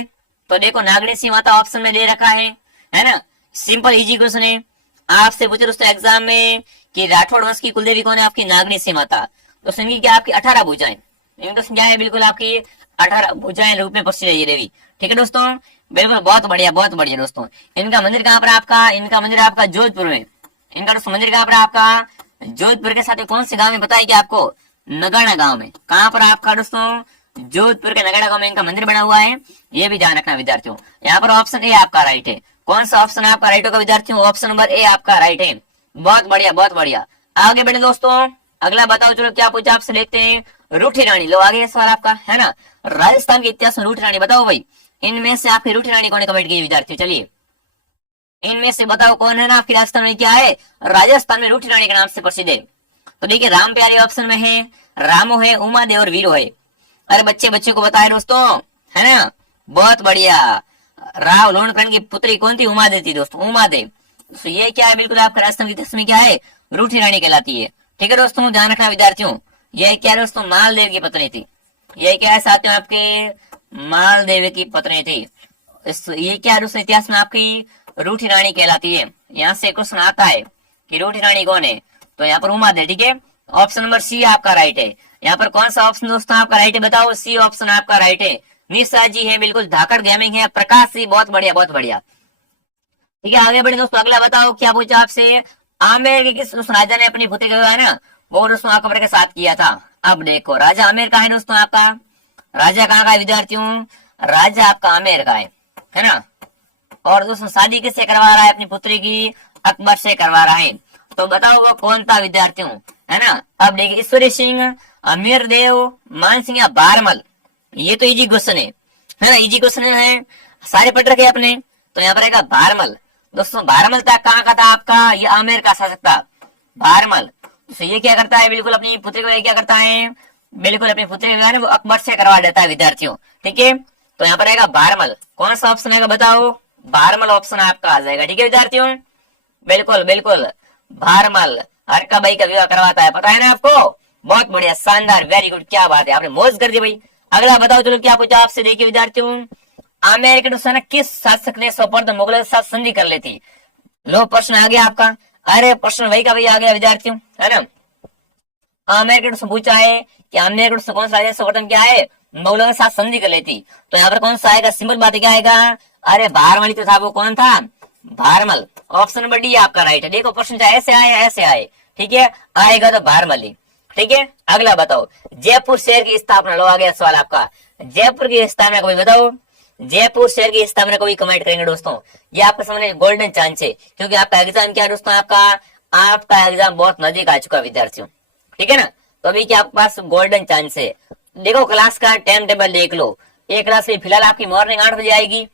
तो देखो नागणी सी माता ऑप्शन में दे रखा है ना। सिंपल इजी क्वेश्चन है। आपसे पूछे दोस्तों एग्जाम में कि राठौड़ वंश की कुलदेवी कौन है? आपकी नागणी सी माता। तो इनकी क्या आपकी 18 भुजाएं, इनका क्या है बिल्कुल आपकी 18 भुजाएं रूप में प्रसिद्ध है ये देवी। ठीक है दोस्तों, बिल्कुल बहुत बढ़िया दोस्तों। इनका मंदिर कहाँ पर आपका? इनका मंदिर आपका जोधपुर में। इनका दोस्तों मंदिर कहाँ पर आपका? जोधपुर के साथ कौन से गाँव में बताया क्या आपको? नगाड़ा गाँव में। कहाँ पर आपका दोस्तों? जोधपुर के नगाड़ा गाँव में इनका मंदिर बना हुआ है, ये भी ध्यान रखना विद्यार्थियों। यहाँ पर ऑप्शन ए आपका राइट है। कौन सा ऑप्शन आपका राइट होगा विद्यार्थियों? ऑप्शन नंबर ए आपका राइट है। बहुत बढ़िया। आगे बढ़े दोस्तों, अगला बताओ। चलो क्या पूछा आपसे, देखते हैं। रूठी रानी, लो आगे सवाल आपका है ना, राजस्थान के इतिहास में रूठी रानी बताओ भाई। इनमें से आपकी रूठी रानी कौन है? कमेंट कीजिए विद्यार्थियों। चलिए, इनमें से बताओ कौन है ना आपकी राजस्थान में क्या है? राजस्थान में रूठी रानी के नाम से प्रसिद्ध है। तो देखिए, राम प्यारे ऑप्शन में है, रामो है, उमा देव और वीरो है। अरे बच्चे को बताए दोस्तों, है ना, बहुत बढ़िया। राव लोणकरण की पुत्री कौन थी? उमा देव थी दोस्तों, उमा देव। तो ये क्या है बिल्कुल आपका राजस्थान की इतिहास में क्या है? रूठी रानी कहलाती है। ठीक है दोस्तों, ध्यान रखना विद्यार्थियों। यह क्या है दोस्तों? मालदेव की पत्नी थी। यह क्या है साथियों? आपके मालदेव की पत्नी थी। ये क्या है दोस्तों? इतिहास में आपकी रूठी रानी कहलाती है। यहाँ से क्वेश्चन आता है कि रूठी रानी कौन है, तो यहाँ पर उमा देव। ठीक है, ऑप्शन नंबर सी आपका राइट है। यहाँ पर कौन सा ऑप्शन दोस्तों आपका राइट है बताओ? सी ऑप्शन आपका राइट है। मिश्रा जी है बिल्कुल, धाकड़ गेमिंग है, प्रकाश जी, बहुत बढ़िया। ठीक है, आगे बढ़े दोस्तों, अगला बताओ क्या पूछा आपसे। आमेर के किस राजा ने अपनी पुत्री का विवाह है ना, वो दोस्तों अकबर के साथ किया था। अब देखो, राजा आमेर का है दोस्तों आपका, राजा कहाँ का है विद्यार्थियों? राजा आपका आमेर का है ना। और दोस्तों शादी किससे करवा रहा है? अपनी पुत्री की अकबर से करवा रहा है। तो बताओ वो कौन था विद्यार्थियों, है ना। अब देखिए, ईश्वरी सिंह, अमीर देव, मान सिंह या बारमल। ये तो इजी क्वेश्चन है ना, इजी क्वेश्चन है, सारे पढ़ रखे अपने। तो यहाँ पर आएगा बारमल। दोस्तों बारमल था कहाँ का था आपका? ये आमेर का शासक था, बारमल। तो ये क्या करता है बिल्कुल अपनी पुत्री को क्या करता है? बिल्कुल अपनी पुत्री का वो अकबर से करवा देता है विद्यार्थियों। ठीक है, तो यहाँ पर आएगा बारमल। कौन सा ऑप्शन आएगा बताओ? बारमल ऑप्शन आपका आ जाएगा। ठीक है विद्यार्थियों, बिल्कुल बारमल हरका भाई का विवाह करवाता है, पता है ना आपको। बहुत बढ़िया, शानदार, वेरी गुड, क्या बात है, आपने मौज कर दी भाई। अगला बताओ, चलो क्या पूछा आपसे, देखिए विद्यार्थियों। आमेर के दोस्तों किस शासक ने सर्वप्रथम मुगलों के साथ संधि कर ली थी? लो प्रश्न आ गया आपका। अरे प्रश्न वही का वही आ गया विद्यार्थियों, है ना। आमेर के दोस्तों पूछा है कि आमेर के दोस्तों कौन सा राजा सर्वप्रथम क्या है? मुगलों के साथ संधि कर ली थी। तो यहाँ पर कौन सा आएगा? सिंपल बात है, क्या आएगा? अरे भारमली तो था, वो कौन था? भारमल। ऑप्शन नंबर डी आपका राइट है। देखो प्रश्न चाहे ऐसे आए ऐसे आए, ठीक है, आएगा तो भारमली। ठीक है, अगला बताओ, जयपुर शहर की स्थापना, लो आ गया सवाल आपका, जयपुर की स्थापना कभी बताओ, जयपुर शहर की स्थापना कभी कमेंट करेंगे दोस्तों। ये आपका समझने गोल्डन चांस है, क्योंकि आपका एग्जाम क्या है दोस्तों, आपका एग्जाम बहुत नजदीक आ चुका है विद्यार्थियों। ठीक है ना, तो अभी क्या आपके पास गोल्डन चांस है। देखो क्लास का टाइम टेबल देख लो, एक क्लास फिलहाल आपकी मॉर्निंग 8 बजे आएगी,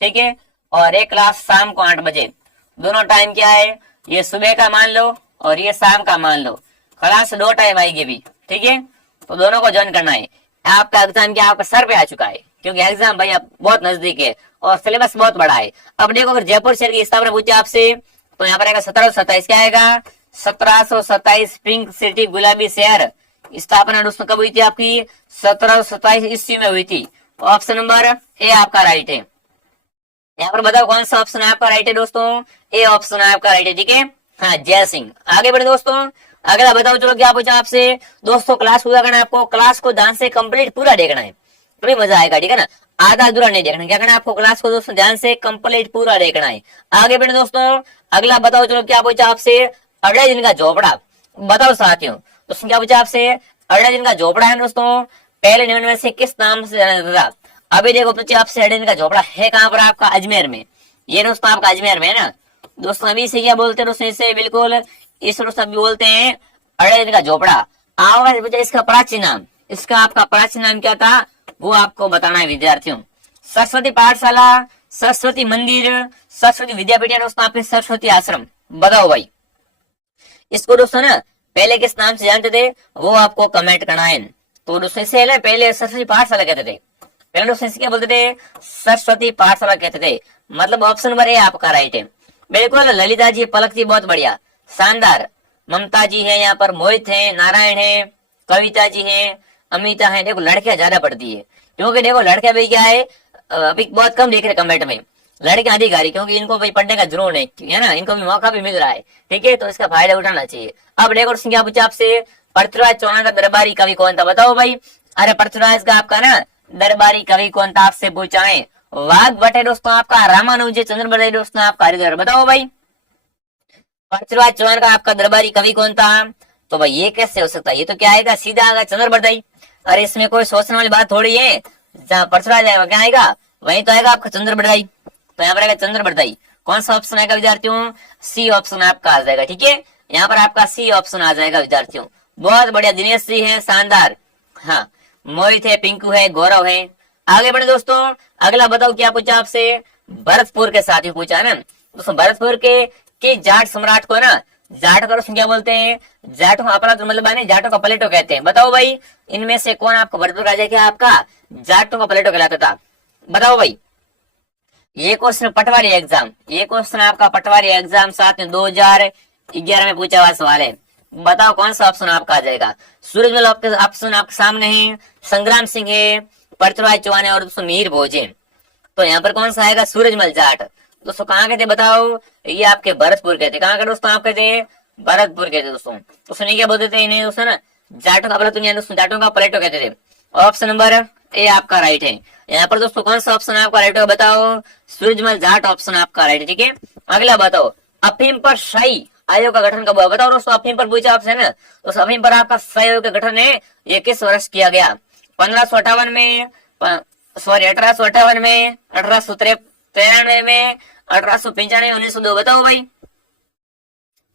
ठीक है, और एक क्लास शाम को 8 बजे। दोनों टाइम क्या है, ये सुबह का मान लो और ये शाम का मान लो, क्लास 2 टाइम आएगी भी। ठीक है, तो दोनों को ज्वाइन करना है। आपका एग्जाम क्या आपका सर पे आ चुका है, क्योंकि एग्जाम भाई अब बहुत नजदीक है और सिलेबस बहुत बड़ा है। अब देखो अगर जयपुर शहर की स्थापना पूछे आपसे, तो यहाँ पर आएगा 1727, क्या आएगा 1727, पिंक सिटी गुलाबी शहर। स्थापना दोस्तों कब हुई थी आपकी, 1727 ईस्वी में हुई थी। ऑप्शन नंबर ए आपका राइट है। यहाँ पर बताओ कौन सा ऑप्शन आपका राइट है दोस्तों, ए ऑप्शन आपका राइट है। ठीक है, हाँ जय सिंह। आगे बढ़े दोस्तों, अगला बताओ, चलो क्या पूछा आपसे दोस्तों, क्लास पूरा करना है आपको, क्लास को ध्यान से कंप्लीट पूरा देखना है, तभी मजा आएगा। ठीक है ना, आधा अधूरा नहीं देखना, क्या करना है आपको, क्लास को दोस्तों ध्यान से कंप्लीट पूरा देखना है। आगे बढ़े दोस्तों, अगला बताओ, चलो क्या पूछा आपसे, अड़े दिन का झोपड़ा, बताओ साथियों दोस्तों क्या पूछा आपसे, अड़े दिन का झोपड़ा है दोस्तों पहले निम्न में से किस नाम से जाना जाता था। अभी देखो बच्चे आपसे, अड़े दिन का झोपड़ा है कहाँ पर आपका, अजमेर में। ये दोस्तों आपका अजमेर में है ना दोस्तों। अभी से क्या बोलते हैं दोस्तों, इसे बिल्कुल इस दोस्तों अभी बोलते हैं अड़े दिन का झोपड़ा। आओगे बच्चे, इसका प्राचीन नाम, इसका आपका प्राचीन नाम क्या था, वो आपको बताना है विद्यार्थियों। सरस्वती पाठशाला, सरस्वती मंदिर, सरस्वती विद्यापीठ, दोस्तों आपके सरस्वती आश्रम, बताओ भाई। इसको दोस्तों ना पहले किस नाम से जानते थे, वो आपको कमेंट करना है। तो दोस्तों इसे है पहले सरस्वती पाठशाला कहते थे, पहले दोस्तों इसे क्या बोलते थे, सरस्वती पाठशाला कहते थे। मतलब ऑप्शन नंबर ए आपका राइट है। बिल्कुल ललिता जी, पलक जी, बहुत बढ़िया, शानदार। ममता जी है यहाँ पर, मोहित है, नारायण है, कविता जी है, अमिता है। देखो लड़कियां ज्यादा पढ़ती है, क्योंकि देखो लड़कियां भी क्या है, अभी बहुत कम देख रहे कमेंट में, लड़कियां अधिकारी, क्योंकि इनको भाई पढ़ने का जुनून है ना, इनको भी मौका भी मिल रहा है। ठीक है, तो इसका फायदा उठाना चाहिए। अब देखो क्या पूछा आपसे, पृथ्वीराज चौहान का दरबारी कवि कौन था, बताओ भाई। अरे पृथ्वीराज का आपका ना दरबारी कवि कौन था, आपसे पूछा है। वाघ भट्ट है दोस्तों आपका, रामानुज चंद्र बड़े दोस्तों आपका हरिधर, बताओ भाई। पृथ्वीराज चौहान का आपका दरबारी कवि कौन था, तो भाई ये कैसे हो सकता है, ये तो क्या आएगा, सीधा आएगा चंद्र बरदाई। अरे इसमें कोई सोचने वाली बात थोड़ी है, जहाँ पृथ्वीराज आएगा क्या आएगा, वही तो आएगा आपका चंद्र बरदाई। तो यहाँ पर आएगा चंद्र बरदाई। कौन सा ऑप्शन आएगा विद्यार्थियों, सी ऑप्शन आपका आ जाएगा। ठीक है, यहाँ पर आपका सी ऑप्शन आ जाएगा विद्यार्थियों। बहुत बढ़िया, दिनेश जी है, शानदार। हाँ, मोहित है, पिंकू है, गौरव है। आगे बढ़े दोस्तों, अगला बताओ क्या पूछा आपसे, भरतपुर के साथ ही पूछा है ना दोस्तों। भरतपुर के जाट सम्राट को ना, जाट का क्या बोलते हैं, जाटों का अपराध मतलब है, जाटों का पलेटो कहते हैं। बताओ भाई, इनमें से कौन आपको भरतपुर राजा क्या आपका जाटों का पलेटो कहलाता था, बताओ भाई। ये क्वेश्चन पटवारी एग्जाम, ये क्वेश्चन आपका पटवारी एग्जाम साथ में 2011 में पूछा हुआ सवाल है। बताओ कौन सा ऑप्शन आपका आ जाएगा। सूरजमल ऑप्शन आपके सामने है, संग्राम सिंह है, पृथ्वीराज चौहान है और दोस्तों मीर भोज है। तो यहाँ पर कौन सा आएगा, सूरजमल जाट। दोस्तों कहाँ के थे बताओ, ये आपके भरतपुर के थे। कहाँ के दोस्तों आप कहते हैं, भरतपुर के थे दोस्तों। तो सुनिए क्या बोलते थे इन्हें दोस्तों ना, जाटों का दोस्तों, जाटों का पलेटो कहते थे। ऑप्शन नंबर ए आपका राइट है। यहाँ पर दोस्तों कौन सा ऑप्शन आपका राइट है बताओ, सूरजमल जाट ऑप्शन आपका राइट है। ठीक है, अगला बताओ, अफीम पर शाही आयोग का गठन कब हुआ, बताओ दोस्तों। अफीम पर पूछा आपसे ना, तो अफीम पर आपका शाही आयोग का गठन है, ये किस वर्ष किया गया, 1558 में, सॉरी 1858 में, 1893 में, 1895, 1902, बताओ भाई।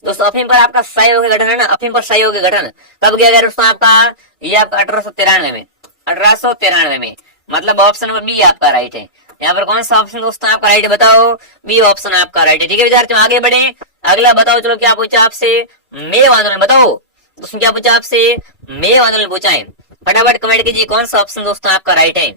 दोस्तों अफीम पर आपका शाही आयोग का गठन है ना, अफीम पर शाही आयोग का गठन कब किया गया दोस्तों आपका, ये आपका 1893 में, 1893 में। मतलब ऑप्शन नंबर बी आपका राइट है। यहाँ पर कौन सा ऑप्शन दोस्तों आपका राइट है बताओ, बी ऑप्शन आपका राइट है। ठीक है विद्यार्थियों, आगे बढ़े, अगला बताओ, चलो क्या पूछा आपसे, मेव आंदोलन, बताओ दोस्तों क्या पूछा आपसे, मेव आंदोलन पूछा है। फटाफट कमेंट कीजिए कौन सा ऑप्शन दोस्तों आपका राइट है।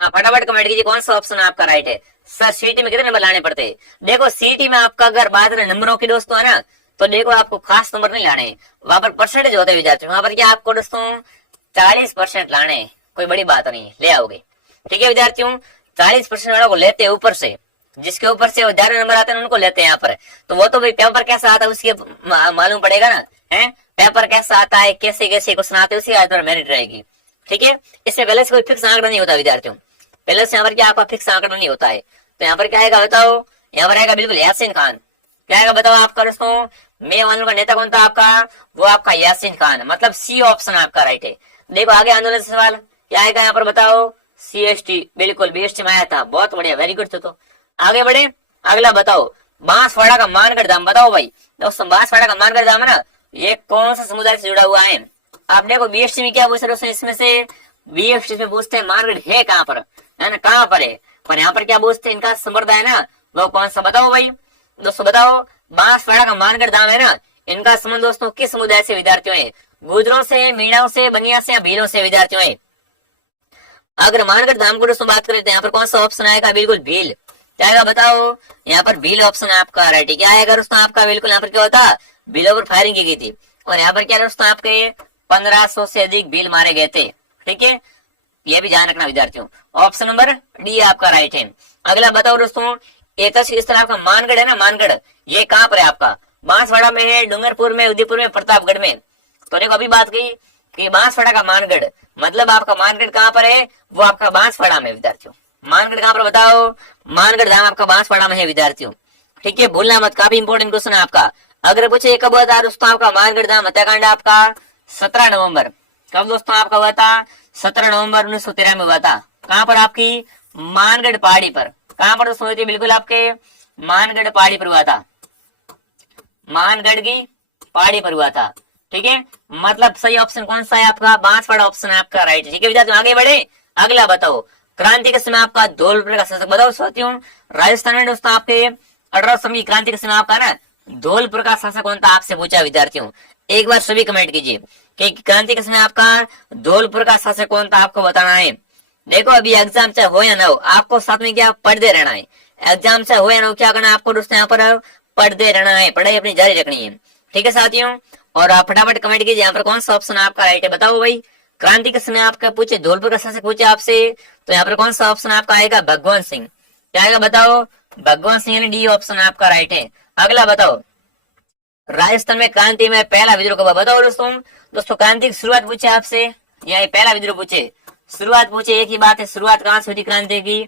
हाँ फटाफट कमेंट कीजिए कौन सा ऑप्शन आपका राइट है। सर सीटी में कितने नंबर लाने पड़ते हैं, देखो सीटी में आपका अगर बात करें नंबरों की दोस्तों है ना, तो देखो आपको खास नंबर नहीं लाने, वहां पर परसेंटेज होते हैं विद्यार्थियों, वहां पर क्या आपको दोस्तों 40% लाने, कोई बड़ी बात नहीं, ले आओगे। ठीक है विद्यार्थियों, 40% वालों को लेते हैं ऊपर से, जिसके ऊपर से ज्यादा नंबर आते हैं उनको लेते हैं यहाँ पर। तो वो तो भाई पेपर कैसा आता है उसकी मालूम पड़ेगा ना, है पेपर कैसा आता है, कैसे कैसे क्वेश्चन आते हैं, उसी आधार पर मेरिट रहेगी। ठीक है, इससे पहले से कोई फिक्स आंकड़ा नहीं होता विद्यार्थियों, पहले से यहाँ पर क्या आपका फिक्स आंकड़ा नहीं होता है। तो यहाँ पर क्या आएगा बताओ, यहाँ पर आएगा बिल्कुल यासीन खान। क्या आएगा बताओ आपका दोस्तों, मे आंदोलन का नेता कौन था आपका, वो आपका यासीन खान, मतलब सी ऑप्शन आपका राइट है। देखो आगे आंदोलन से सवाल क्या आएगा यहाँ पर बताओ, CST, बिल्कुल BST में आया था, बहुत बढ़िया, वेरी गुड। तो आगे बढ़े, अगला बताओ, बांसवाड़ा का मानगढ़ धाम, बताओ भाई दोस्तों बांसवाड़ा का मानगढ़ धाम है ना, ये कौन सा समुदाय से जुड़ा हुआ है। आप देखो BST में क्या पूछ रहे हो, इसमें से BST में पूछते हैं मानगढ़ है कहाँ पर, है ना, कहाँ पर है, पर यहाँ पर क्या पूछते हैं, इनका संप्रदाय है ना वो कौन सा, बताओ भाई दोस्तों, बताओ बांसवाड़ा का मानगढ़ धाम है ना, इनका संबंध दोस्तों किस समुदाय से विद्यार्थियों है, गुजरों से, मीणाओं से, बनिया से या भीलों से विद्यार्थियों है। अगर मानगढ़ धाम को दोस्तों बात करें तो यहाँ पर कौन सा ऑप्शन आएगा, बिल्कुल भील। क्या आएगा बताओ, यहाँ पर भील ऑप्शन आपका राइट है। क्या आएगा दोस्तों आपका, बिल्कुल यहाँ पर क्या होता, भीलों पर फायरिंग की गई थी, और यहाँ पर क्या दोस्तों आपके 1500 से अधिक भील मारे गए थे। ठीक है, ये भी ध्यान रखना विद्यार्थियों, ऑप्शन नंबर डी आपका राइट है। अगला बताओ दोस्तों, एक इस तरह का मानगढ़ है ना, मानगढ़ ये कहाँ पर है आपका, बांसवाड़ा में है, डूंगरपुर में, उदयपुर में, प्रतापगढ़ में। तो देखो अभी बात की कि बांसवाड़ा का मानगढ़, मतलब आपका मानगढ़ कहाँ पर है, वो आपका बांसवाड़ा में विद्यार्थियों। मानगढ़ कहाँ पर बताओ, मानगढ़ धाम आपका बांसवाड़ा में है विद्यार्थियों। ठीक है, भूलना मत, काफी इंपोर्टेंट क्वेश्चन है आपका। अगर पूछे कब हुआ था दोस्तों आपका मानगढ़ धाम हत्याकांड आपका 17 नवंबर, कब दोस्तों आपका हुआ था, 17 नवंबर 1913 में हुआ था। कहाँ पर आपकी, मानगढ़ पहाड़ी पर। कहाँ पर दोस्तों हुई थी, बिल्कुल आपके मानगढ़ पहाड़ी पर हुआ था, मानगढ़ की पहाड़ी पर हुआ था। ठीक है, मतलब सही ऑप्शन कौन सा है आपका, बांसवाड़ा ऑप्शन है आपका राइट। ठीक है विद्यार्थियों, आगे बढ़े, अगला बताओ, क्रांति के समय आपका धौलपुर का शासक, बताओ साथियों, राजस्थान में दोस्तों आपके 1800 की क्रांति के समय आपका ना धौलपुर का शासक कौन था, आपसे पूछा विद्यार्थियों। एक बार सभी कमेंट कीजिए कि क्रांति के समय आपका धौलपुर का शासक कौन था, आपको बताना है। देखो अभी एग्जाम चाहे हो या ना हो, आपको साथ में क्या पढ़ते रहना है, एग्जाम चाहे हो या ना हो, क्या करना है आपको दोस्तों, यहाँ पर पढ़ते रहना है, पढ़ाई अपनी जारी रखनी है। ठीक है साथियों, और आप फटाफट कमेंट कीजिए यहाँ पर कौन सा ऑप्शन आपका राइट है, बताओ भाई। क्रांति के समय आपका पूछे, धौलपुर का शासक पूछे आपसे, तो यहाँ पर कौन सा ऑप्शन आपका आएगा, भगवंत सिंह। क्या आएगा बताओ, भगवंत सिंह, डी ऑप्शन आपका राइट है। अगला बताओ, राजस्थान में क्रांति में पहला विद्रोह कब, बताओ दोस्तों। दोस्तों क्रांति की शुरुआत पूछे आपसे, या पहला विद्रोह पूछे, शुरुआत पूछे, एक ही बात है, शुरुआत कहाँ से हुई क्रांति की,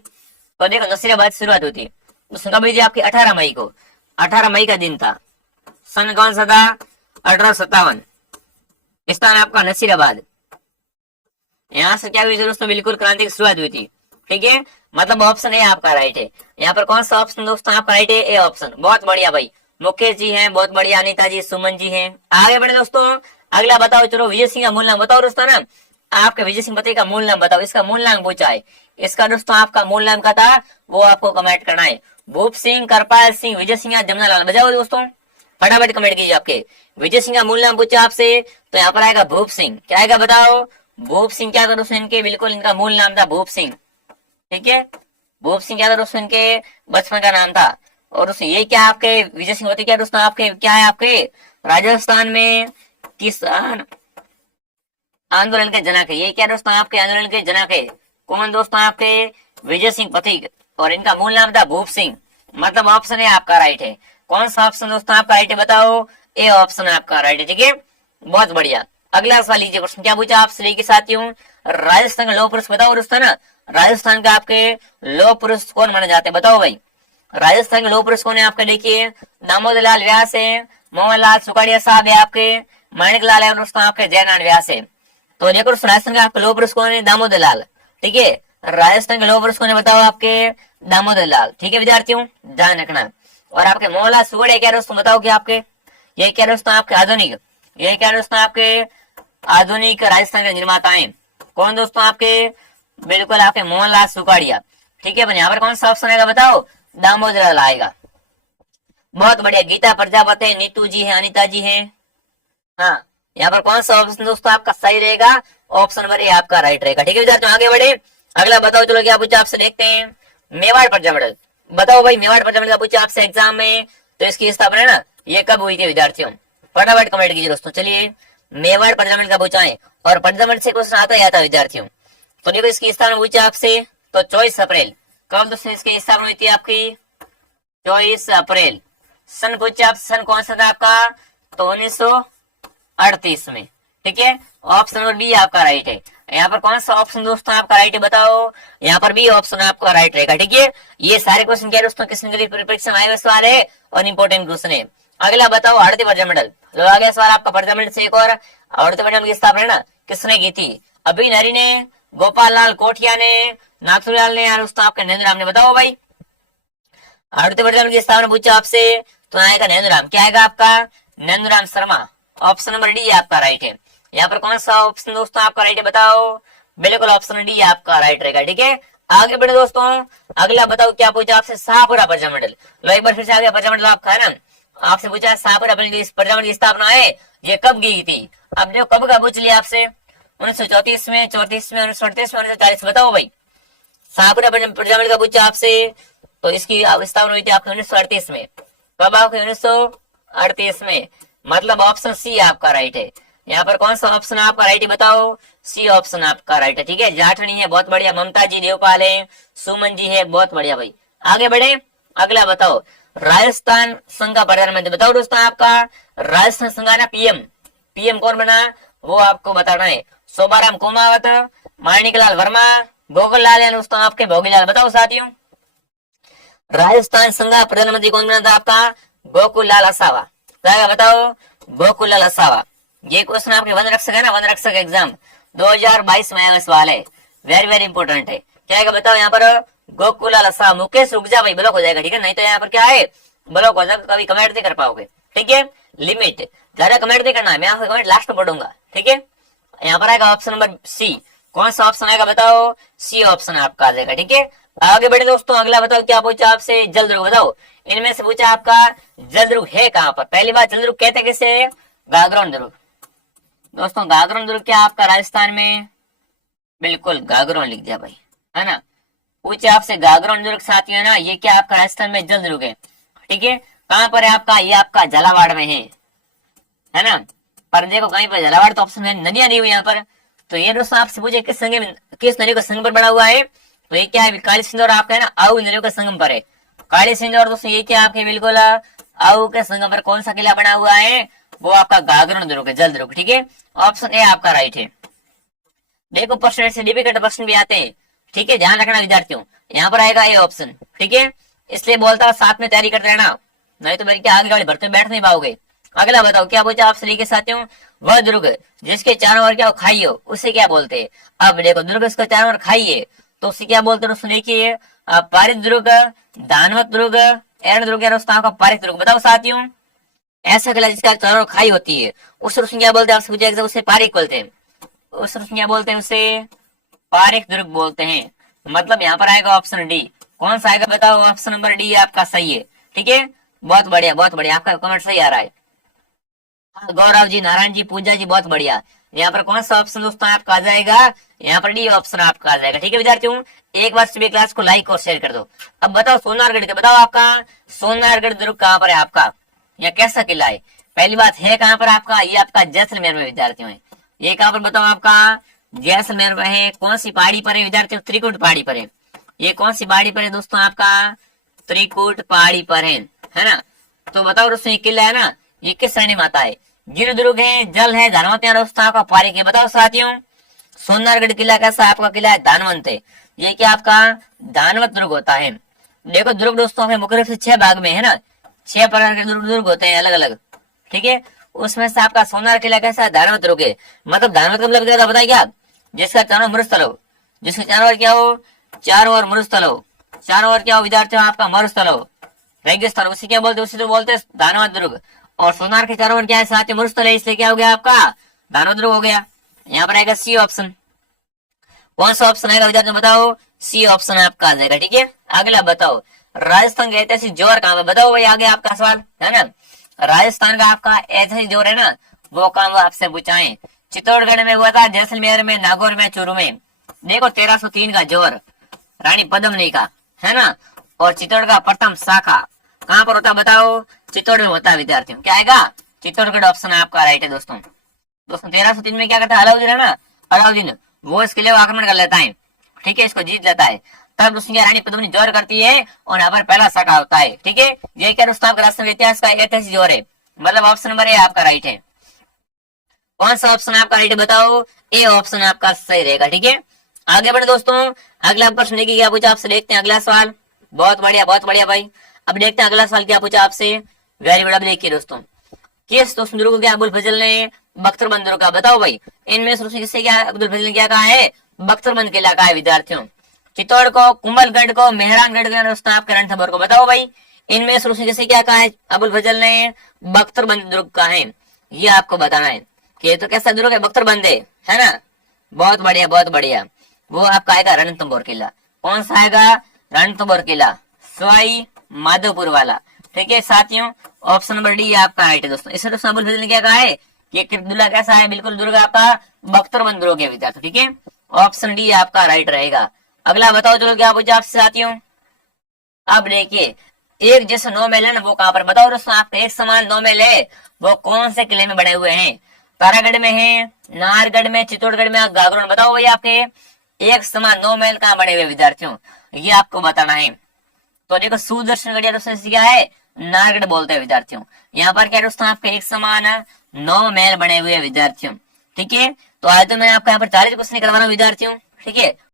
तो देखो नसीराबाद शुरुआत होती दोस्तों, कब हुई थी आपकी, 18 मई को, 18 मई का दिन था, सन कौन सा था, 1857, स्थान आपका नसीराबाद। यहाँ से क्या हुई थी दोस्तों, बिल्कुल क्रांति की शुरुआत हुई थी। ठीक है, मतलब ऑप्शन ए आपका राइट है। यहाँ पर कौन सा ऑप्शन दोस्तों आपका राइट है, ए ऑप्शन, बहुत बढ़िया भाई, मुकेश जी हैं, बहुत बढ़िया, अनिता जी, सुमन जी हैं। आगे बढ़े दोस्तों, अगला बताओ, चलो विजय सिंह का मूल नाम बताओ दोस्तों ना, आपके विजय सिंह पति का मूल नाम बताओ, इसका मूल नाम पूछा है, इसका दोस्तों आपका मूल नाम क्या था, वो आपको कमेंट करना है। भूप सिंह, करपाल सिंह, विजय सिंह या जमुनालाल, बजाओ दोस्तों, फटाफट कमेंट कीजिए। आपके विजय सिंह का मूल नाम पूछा आपसे, तो यहाँ पर आएगा भूप सिंह। क्या आएगा बताओ, भूप सिंह क्या था दोस्तों इनके, बिल्कुल इनका मूल नाम था भूप सिंह। ठीक है, भूप सिंह क्या था दोस्तों इनके बचपन का नाम था। और दोस्तों ये क्या आपके विजय सिंह होते क्या दोस्तों, आपके क्या है, आपके राजस्थान में किसान आंदोलन के जनक है। ये क्या दोस्तों आपके आंदोलन के जनक है, कौन दोस्तों, आपके विजय सिंह पथिक, और इनका मूल नाम था भूप सिंह। मतलब ऑप्शन है आपका राइट है। कौन सा ऑप्शन दोस्तों आपका राइट है, बताओ, ए ऑप्शन आपका राइट है। ठीक है, बहुत बढ़िया। अगला सवाल लीजिए, क्वेश्चन क्या पूछा आपसे के साथियों, राजस्थान का लौह पुरुष बताओ दोस्तों ना, राजस्थान का आपके लौह पुरुष कौन माने जाते हैं, बताओ भाई। राजस्थान के लौह पुरुष कौन है आपका, देखिए दामोदर लाल व्यास है, मोहनलाल सुखाड़िया साहब है, आपके माणिक लाल है, दोस्तों आपके जयनारायण व्यास है। तो देखो राजस्थान का आपका लौह पुरुष कौन है, दामोदर लाल। ठीक है, राजस्थान के लौह पुरुष कौन है बताओ, आपके दामोदर लाल। ठीक है विद्यार्थियों, ध्यान रखना। और आपके मोहनलाल सुखाड़िया क्या दोस्तों, बताओ कि आपके ये क्या दोस्तों, आपके आधुनिक, ये क्या दोस्तों, आपके आधुनिक राजस्थान के निर्माता हैं। कौन दोस्तों, आपके बिल्कुल आपके मोहनलाल सुखाड़िया। ठीक है, यहाँ पर कौन सा ऑप्शन आएगा बताओ, दामोदर लाल आएगा। बहुत बढ़िया, गीता प्रजापति है, नीतू जी है, अनिता जी है। हाँ, यहाँ पर कौन सा ऑप्शन दोस्तों आपका सही रहेगा, ऑप्शन नंबर ए आपका राइट रहेगा। ठीक है विद्यार्थियों, आगे बढ़े, अगला बताओ, चलो क्या पूछा आपसे, देखते हैं। मेवाड़ प्रजामंडल, बताओ भाई, मेवाड़ प्रजामंडल का पूछा आपसे एग्जाम में, तो इसकी स्थापना ना ये कब हुई थी विद्यार्थियों, फटाफट कमेंट कीजिए दोस्तों। चलिए, मेवाड़ प्रजामंडल का पूछा है, और प्रजामंडल से क्वेश्चन आता ही आता विद्यार्थियों। तो देखो इसकी स्थापना पूछा आपसे, तो 24 अप्रैल, कब दोस्तों इसकी स्थापना हुई थी आपकी, 24 अप्रैल। सन पूछा आप, सन कौन सा था आपका, तो 1938 में। ठीक है, ऑप्शन नंबर बी आपका राइट है। यहाँ पर कौन सा ऑप्शन दोस्तों आपका राइट है बताओ, यहाँ पर बी ऑप्शन आपका राइट रहेगा। ठीक है, ये सारे क्वेश्चन क्या है दोस्तों, किसने के लिए परीक्षा में आए हुए सवाल है और इंपॉर्टेंट क्वेश्चन है। अगला बताओ, आड़ती प्रजामंडल, लो आ गया सवाल आपका प्रजामंडल से एक और। आड़ती प्रजामंडल की स्थापना ना किसने की थी, अभी नरी ने, गोपाल लाल कोठिया ने, नाथूलाल ने, या दोस्तों आपका नरेंद्र ने, बताओ भाई। आड़ती प्रजामंडल की स्थापना पूछा आपसे तो आएगा नरेंद्र, क्या आएगा आपका, Narendra Sharma. Option number D आपका राइट है। यहाँ पर कौन सा ऑप्शन दोस्तों आपका राइट है बताओ, बिल्कुल ऑप्शन डी आपका राइट रहेगा। ठीक है, आगे बढ़े दोस्तों, अगला बताओ क्या पूछा आपसे, शाहपुरा प्रजामंडल। लो एक बार फिर से आ गया प्रजामंडल आपका, है ना। आपसे पूछा शाहपुरा प्रजामंडल की स्थापना है ये कब की थी। अब जो कब का पूछ लिया आपसे, 1934 में, 34 में, 1938 में, 1940, बताओ भाई। शाहपुरा प्रजामंडल का पूछा आपसे तो इसकी स्थापना हुई थी आपके 1938 में। कब आपके 1938 में, मतलब ऑप्शन सी आपका राइट है। यहाँ पर कौन सा ऑप्शन आपका राइट है बताओ, सी ऑप्शन आपका राइट है। ठीक है, जाठनी है, बहुत बढ़िया। ममता जी देवपाल है, सुमन जी है, बहुत बढ़िया भाई। आगे बढ़े, अगला बताओ, राजस्थान संघ का प्रधानमंत्री बताओ दोस्तों आपका, राजस्थान संघ का पीएम, पीएम कौन बना वो आपको बताना है। शोभाराम कुमावत, माणिकलाल वर्मा, गोकुल लाल या दोस्तों आपके भोगीलाल, बताओ साथियों। राजस्थान संघ का प्रधानमंत्री कौन बना था आपका, गोकुल लाल असावा, बताओ गोकुल लाल असावा। ये क्वेश्चन आपके वन रक्षक है ना, वन रक्षक एग्जाम 2022 में आया सवाल है, वेरी वेरी इंपोर्टेंट है। क्या है बताओ यहाँ पर, गोकुल लाल असावा। मुकेश रुक जा भाई, ब्लॉक हो जाएगा। ठीक है, नहीं तो यहाँ पर क्या है, ब्लॉक हो जाएगा, कभी कमेंट नहीं कर पाओगे। ठीक है, लिमिट ज्यादा कमेंट नहीं करना है, मैं आपका कमेंट लास्ट में पढ़ूंगा। ठीक है, यहाँ पर आएगा ऑप्शन नंबर सी। कौन सा ऑप्शन आएगा बताओ, सी ऑप्शन आपका आ जाएगा। ठीक है, आगे बढ़े दोस्तों, अगला बताओ क्या पूछा आपसे, जलदुर्ग बताओ। इनमें से पूछा आपका जलदुर्ग है कहाँ पर। पहली बात, जलदुर्ग कहते किसे, गागरोन दुर्ग। दोस्तों गागरोन दुर्ग क्या आपका राजस्थान में, बिल्कुल गागरोन लिख दिया भाई, है ना। पूछे आपसे गागरोन दुर्ग साथियों, है ना, ये क्या आपका राजस्थान में जल दुर्ग है। ठीक है, कहाँ पर है आपका, ये आपका झालावाड़ में है ना। पर देखो कहीं पर झालावाड़ तो ऑप्शन है, नदियां दी हुई यहाँ पर। तो ये दोस्तों आपसे पूछे किस संग में, किस नदी का संगम पर बना हुआ है, तो ये क्या है, काली सिंध और आपका है ना आऊ नदियों का संगम पर है। काली सिंध और दोस्तों ये क्या आपके बिल्कुल आऊ के संगम पर कौन सा किला बना हुआ है, वो आपका गागरोन दुर्ग है, जल दुर्ग। ठीक है, ऑप्शन ए आपका राइट है। देखो प्रश्न से डिफिकल्ट प्रश्न भी आते हैं। ठीक है, ध्यान रखना विद्यार्थियों, यहाँ पर आएगा ए ऑप्शन। ठीक है, इसलिए बोलता हूँ साथ में तैयारी करते रहना, नहीं तो मेरी क्या आगे वाली भर्ती में बैठ नहीं पाओगे। अगला बताओ क्या पूछा आप सलीके साथियों, वह दुर्ग जिसके चारों ओर क्या खाई हो उसे क्या बोलते हैं। अब देखो दुर्ग इसका चारों ओर खाई है तो उसे क्या बोलते हैं, देखिए पारित दुर्ग, दानवत दुर्ग, एरण दुर्ग, का पारित दुर्ग। बताओ साथियों, ऐसा किला जिसका चारों ओर खाई होती है उस क्या बोलते हैं, आपसे पूछा उसे पारिक बोलते हैं, उस क्या बोलते हैं, उसे पारिक दुर्ग बोलते हैं। मतलब यहाँ पर आएगा ऑप्शन डी। कौन सा आएगा बताओ, ऑप्शन नंबर डी आपका सही है। ठीक है, बहुत बढ़िया बहुत बढ़िया, आपका कमेंट सही आ रहा है। गौरव जी, नारायण जी, पूजा जी, बहुत बढ़िया। यहाँ पर कौन सा ऑप्शन दोस्तों आपका आ जाएगा, यहाँ पर डी ऑप्शन आपका आ जाएगा। ठीक है विद्यार्थियों, एक बार सभी क्लास को लाइक और शेयर कर दो। अब बताओ सोनारगढ़ का, बताओ आपका सोनारगढ़ दुर्ग कहाँ पर है आपका, या कैसा किला है। पहली बात है कहाँ पर आपका, ये आपका जैसलमेर में विद्यार्थियों है। ये कहाँ पर बताओ आपका, जैसलमेर में है। कौन सी पहाड़ी पर है विद्यार्थियों, त्रिकुट पहाड़ी पर है। ये कौन सी पहाड़ी पर है दोस्तों, आपका त्रिकुट पहाड़ी पर है ना। तो बताओ दोस्तों ये किला है ना, ये किस श्रेणी में आता है, गिरदुर्ग है, जल है, दानवंत है दोस्तों आपका पारिक है। बताओ साथियों सोनारगढ़ किला कैसा आपका किला है, दानवंत है। ये क्या आपका दानवत दुर्ग होता है। देखो दुर्ग दोस्तों हमें मुख्य रूप से 6 भाग में है ना, 6 प्रकार के दुर्ग होते हैं अलग अलग। ठीक है, उसमें से आपका सोनार किला कैसा है, दानवत दुर्ग है। मतलब दानवत का मतलब क्या बताया क्या, जिसका चारों मरुस्थल हो, जिसके चारों ओर क्या हो, चारों ओर मरुस्थल हो, चारों ओर क्या हो विद्यार्थियों आपका मरुस्थल हो, रेगिस्तान, उसे क्या बोलते हैं, उसे तो बोलते हैं दानवत दुर्ग। और सोनार के चारों ओर क्या है, साथ ही मरुस्थल है, इसलिए क्या हो गया आपका दानवत दुर्ग हो गया। यहाँ पर आएगा सी ऑप्शन। कौन सा ऑप्शन आएगा विद्यार्थियों बताओ, सी ऑप्शन आपका आ जाएगा। ठीक है, अगला बताओ राजस्थान का ऐतिहासिक जोर कहाँ है, बताओ भाई, आगे आपका सवाल है ना। राजस्थान का आपका ऐतिहासिक जोर है ना, वो काम आपसे पूछाए। चित्तौड़गढ़ में हुआ था, जैसलमेर में, नागौर में, चूरू में। देखो 1303 का जोर रानी पद्मनी का है ना। और चित्तौड़ का प्रथम शाखा कहाँ पर होता है बताओ, चित्तौड़ में होता है विद्यार्थियों। क्या आएगा, चित्तौड़गढ़ ऑप्शन आपका राइट है दोस्तों। 1303 में क्या करता है अलाउद्दीन है ना, अलाउद्दीन वो इस किले को आक्रमण कर लेता है। ठीक है, इसको जीत लेता है। तब दोस्तों क्या रानी पद्मिनी जोर करती है और यहाँ पर पहला शाखा होता है। ठीक है, ये क्या दोस्तों आपका राष्ट्रीय इतिहास का ऐतिहासिक जोर है, मतलब ऑप्शन नंबर ए आपका राइट है। कौन सा ऑप्शन आपका राइट है बताओ? ए ऑप्शन आपका सही रहेगा। ठीक है, आगे बढ़े दोस्तों, अगला प्रश्न देखिए क्या पूछा आपसे, देखते हैं अगला सवाल। बहुत बढ़िया भाई। अब देखते हैं अगला सवाल क्या पूछा आपसे, वेरी गुड। अब देखिए दोस्तों, किस दोस्तों दुर्ग को क्या अबुल फजल ने बख्तरबंद दुर्ग का, बताओ भाई इनमें से किससे क्या अब्दुल फजल ने क्या कहा है? बख्तरबंद किला कहा है विद्यार्थियों। चित्तौड़ को, कुंभलगढ़ को, मेहरानगढ़ को, दोस्तों आपके रणथंभौर को, बताओ भाई इनमें से किससे क्या कहा है अबुल फजल ने? बख्तरबंद दुर्ग का है, ये आपको बताना है कि ये तो कैसा दुर्ग है, बख्तरबंद है ना। बहुत बढ़िया। वो आपका आएगा रणथंभौर किला। कौन सा आएगा? रणथंभौर किला, सवाई माधोपुर वाला। ठीक है साथियों, ऑप्शन नंबर डी आपका राइट है दोस्तों। इससे दोस्तों अबुल फजल ने क्या कहा है कि किरतुल्ला कैसा है? बिल्कुल दुर्ग आपका बख्तरबंद दुर्ग है विद्यार्थी। ठीक है, ऑप्शन डी आपका राइट रहेगा। अगला बताओ चलो क्या पूछा आपसे साथियों। अब देखिए, एक जैसे 9 महल है ना, वो कहाँ पर, बताओ दोस्तों आपके एक समान 9 महल है, वो कौन से किले में बने हुए हैं? तारागढ़ में है, नाहरगढ़ में, चित्तौड़गढ़ में, गागरों में, बताओ भाई आपके एक समान 9 महल कहाँ बने हुए विद्यार्थियों, ये आपको बताना है। तो देखो सुदर्शन गढ़िया दोस्तों क्या है? नाहरगढ़ बोलते हैं विद्यार्थियों। यहाँ पर क्या दोस्तों आपके एक समान 9 महल बने हुए विद्यार्थियों। ठीक है, तो आज तो मैं आपको यहाँ पर 40 क्वेश्चन करवा रहा हूँ विद्यार्थियों। ठीक है,